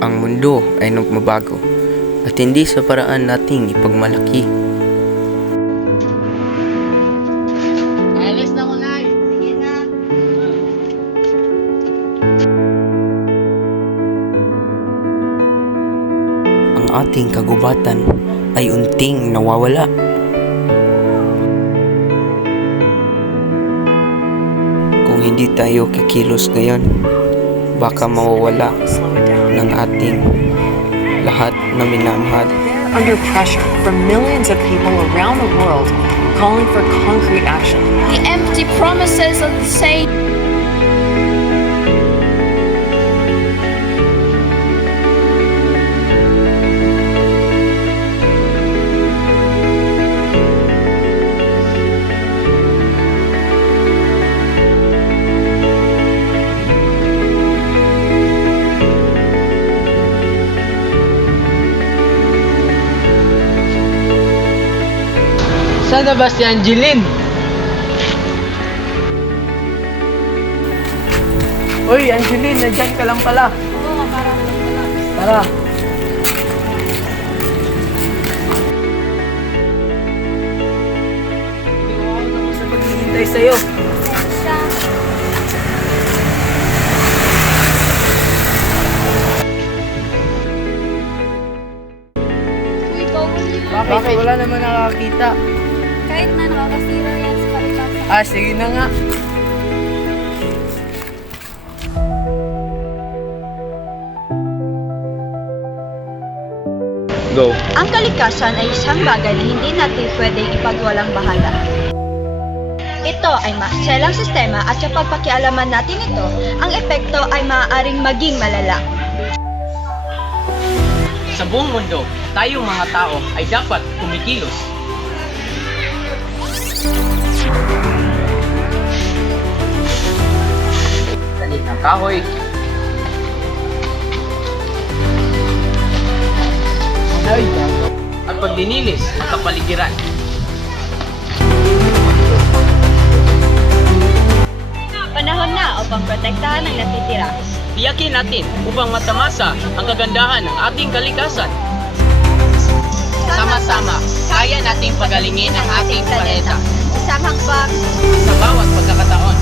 Ang mundo ay nagmabago at hindi sa paraan nating ipagmalaki. Alis na ko, Nay. Sige na. Ang ating kagubatan ay unting nawawala. Kung hindi tayo kikilos ngayon, baka mawawala ng ating lahat na minamahal. Under pressure from millions of people around the world calling for concrete action. The empty promises of the saints. Saan na ba si Angeline? Uy, Angeline, nandyan ka lang pala. Oo nga, parang Tara. Hindi ako sa paghihintay sa'yo. Uy, bawal yun. Bakit? Wala naman nakakita. Kahit na nakakasira yan sa kalikasan. Sige na nga. Go! Ang kalikasan ay isang bagay na hindi natin pwedeng ipagwalang bahala. Ito ay maselang sistema at sa pagpakialaman natin ito, ang epekto ay maaaring maging malala. Sa buong mundo, tayong mga tao ay dapat kumikilos. Tanim ng kahoy. At paglinilis ng kapaligiran. Panahon na upang protektahan ang natitira. Tiyakin natin upang matamasa ang kagandahan ng ating kalikasan. Sama-sama, kaya nating pagalingin ang ating planeta. Isang hakbang sa bawat pagkakataon.